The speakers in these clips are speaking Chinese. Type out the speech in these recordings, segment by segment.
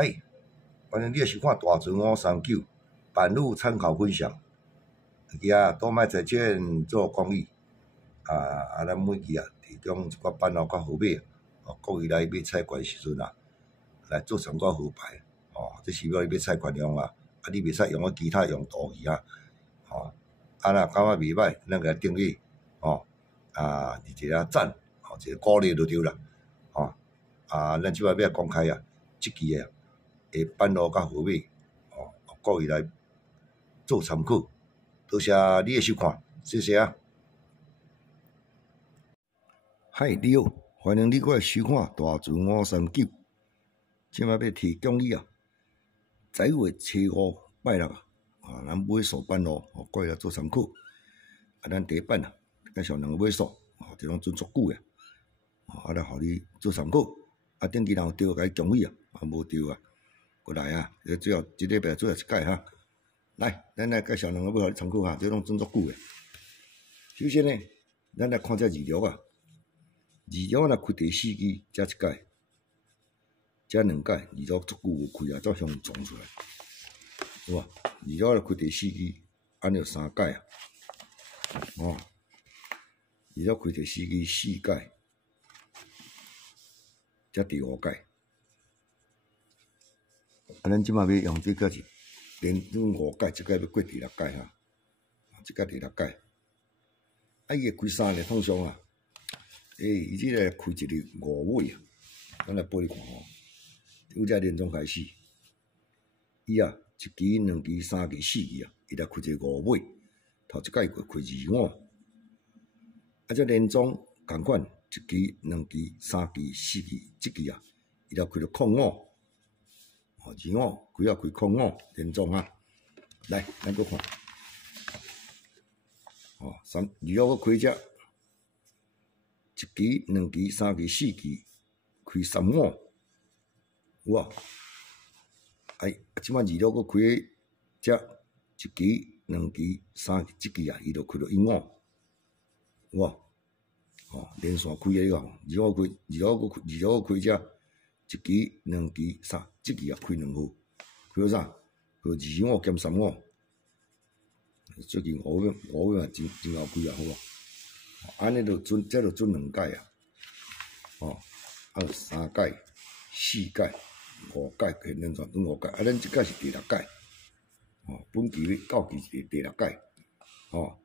嗨，欢迎你收看大船539版路参考分享。伊都卖在券做公益咱每期提供一寡板路较好买，各位来买菜馆时阵来做参考好牌。这是要你买菜馆用你袂使用其他用途去若感觉袂歹，咱甲订阅一个赞，一个鼓励就对啦。咱即摆要公开即期板路较好买，各位来做参考。多谢你的收看，谢谢嗨，你好，欢迎你过来收看大船539。即摆要提供你10月初5拜六咱买数板路，过来做参考。咱第一版介绍两个买数，这拢准足久咱互你做参考。顶期若有对，甲你奖励无对过来最后一礼拜最后一届来，咱来介绍两个要互你参考这拢准足久首先呢，咱来看这二条二条若开第4期才一届，这两届二条足久无开才向撞出来，有无？二条若开第4期，安尼有3届二条开第4期4届，才第5届。咱即马要用这个是连准5届，即届要过第6届即届第6届。伊会开3个通常伊即个开一日5尾咱来报你看有这年终开始，伊1期、2期、3期、4期伊来开一个5尾，头一届开25，这年终同款1期、2期、3期、4期，即期伊来开到05。25开开05年终来，咱搁看二条搁开1期、2期、3期、4期开35，有无？即摆二条搁开1期、2期、3期，即期伊就开到15，有无？连续开二条搁开1期、2期、3，即期开2号，开到啥？开到25减35。最近5月真后开好无？安尼就准2届3届、4届、5届，连续准5届。咱即届是第6届，本期到期是第6届1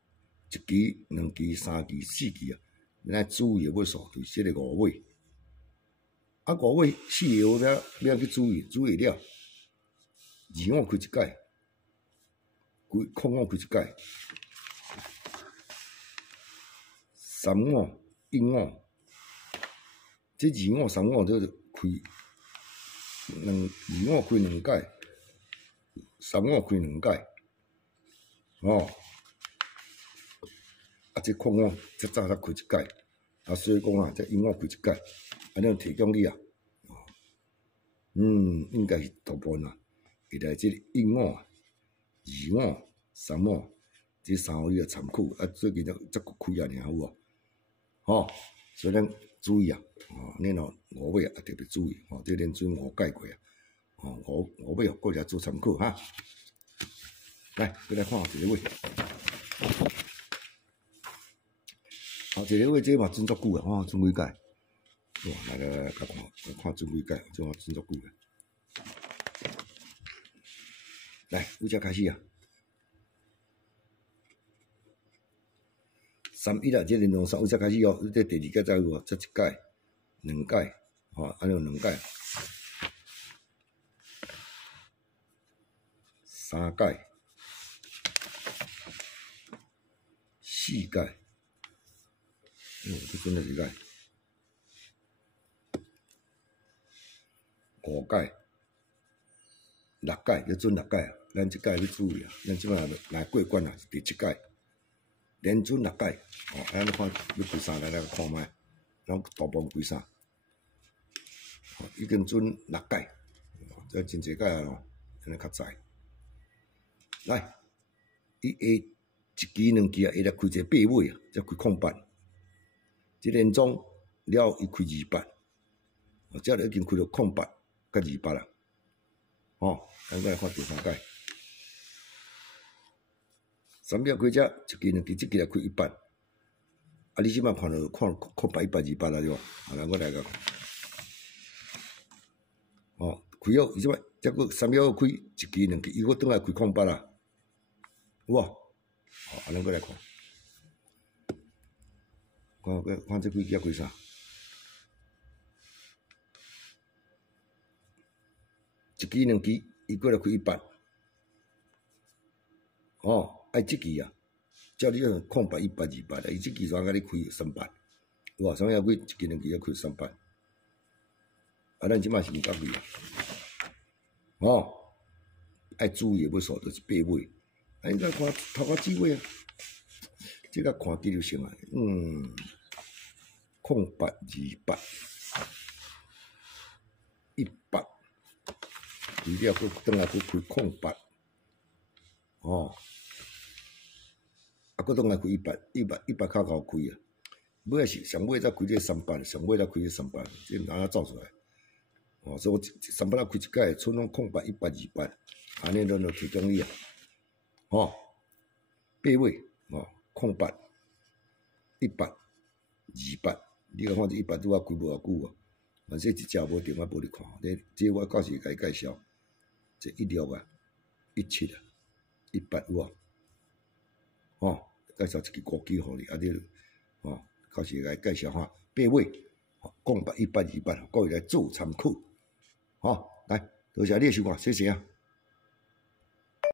期、2期、3期、4期咱注意的尾数就是这个5尾。5尾4个号要去注意了。25开一届，05开一届，35、15，这25、35就是开25开2届，35开2届，这05这早才开一届，所以讲这15开一届，安尼提供你应该是大部分会来这15、25、35这3号你要参考。最近才开尔好无？所以咱注意你若5尾特别注意这连准5届过5尾过来做参考来，再来看一个尾。一个尾这嘛准足久准几届？来看准几届，这嘛准足久来，有只开始31这年终3有只开始这第2届才有这1届、2届安尼有2届、3届、4届，这准了几届？5届、6届，这准6届咱即届要注意咱即摆来过关是第7届，连准6届咱看要开啥来看觅，咱大部分开啥？已经准6届，这真侪届安尼较早。来，伊1期、2期伊来开一个8尾才开08，这年终了伊开28，这已经开到08甲28咱再来看第三解。3秒开车，一支两支，这支来开100。你即摆看到看白128啦，对吧？咱我来个看。开哦，伊即摆再过3秒开一支两支，伊搁转来开08啦，有无？咱过来看，看这几支开啥？一支两支，伊过来开100。爱这支啊，照你讲空白128啦，伊这支怎甲你开300？有无？3秒开一支两支要开300。咱即摆是毋到位啊？爱注意要数就是8尾。应该看头壳几尾啊？这个看记录性啊，0828。100，伊了佫转来佫开08，佫转来开100较高开啊。尾是上尾才开这300，上尾才开这300，这哪啊走出来？所以我300啊开一届，剩拢081828，安尼咱就提供你啊，8尾0818，你甲看这100拄啊开无偌久啊？反正一只无电话无你看，这我到时甲你介绍，这16啊、17啊、100有无？介绍一支歌机互你，到时甲你介绍哈，8尾，081828，各位来做参考，来，多谢你的收看，谢谢啊。